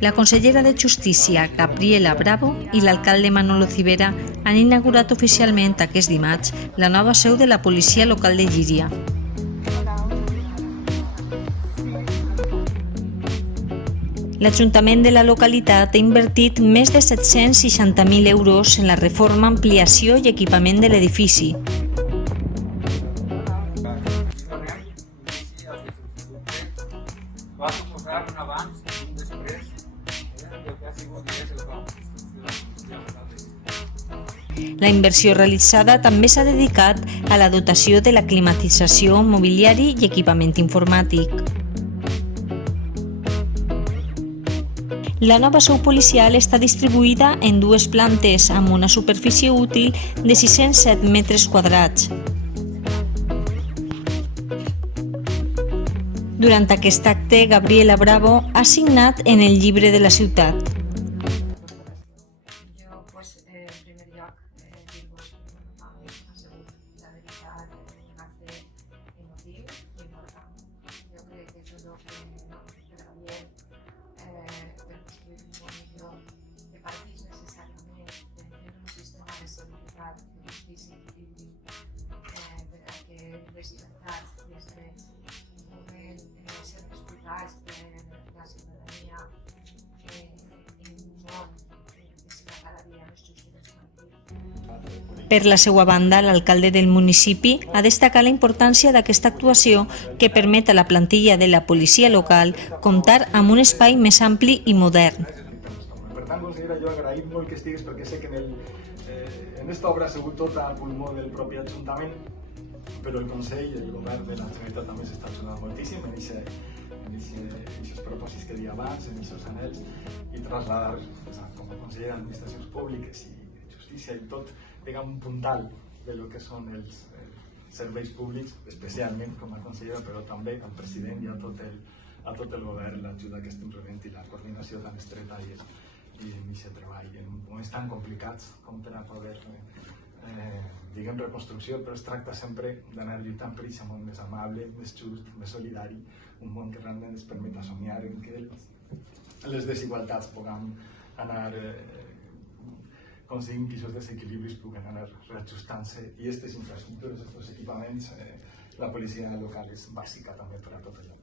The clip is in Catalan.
La consellera de Justícia, Gabriela Bravo, i l'alcalde Manolo Civera han inaugurat oficialment aquest dimarts la nova seu de la policia local de Llíria. L'Ajuntament de la localitat ha invertit més de 760.000 euros en la reforma, ampliació i equipament de l'edifici. Va suposar un abans i un després del que ha sigut el cop. La inversió realitzada també s'ha dedicat a la dotació de la climatització, mobiliari i equipament informàtic. La nova seu policial està distribuïda en dues plantes amb una superfície útil de 607 metres quadrats. Durant aquest acte, Gabriela Bravo ha signat en el llibre de la ciutat. Jo, en primer lloc, dir-vos que ha sigut, la veritat, un acte emotiu i important. Jo crec que tot el que treballem per construir un món millor, que parteix necessàriament de tenir un sistema de seguretat, de justícia i equilibri, perquè les llibertats i els drets puguen ser respectats per la ciutadania en un món que serà cada dia més just i més tranquil. Per la seva banda, l'alcalde del municipi ha destacat la importància d'aquesta actuació que permet a la plantilla de la policia local comptar amb un espai més ampli i modern. Per tant, consellera, jo agraït molt que estiguis perquè sé que en esta obra ha sigut tot a pulmó del propi Ajuntament, però el Consell i el Govern de la Generalitat també s'està ajudant moltíssim en aquests propòsits que deia abans, en aquests anhels, i traslladar com a conseller d'Administracions Públiques i Justícia i tot, un puntal de lo que són els serveis públics, especialment com a consellera, però també al president i a tot el govern, l'ajuda que estem rebent i la coordinació tan estreta i en aquest treball en moments tan complicats com per a poder diguem reconstrucció, però es tracta sempre d'anar lluitant per aquest món més amable, més just, més solidari, un món que realment ens permeta somiar en què les desigualtats puguem anar aconseguint que aquests desequilibris puguen anar reajustant-se i aquestes infraestructures, aquests equipaments, la policia local és bàsica també per a tot allò.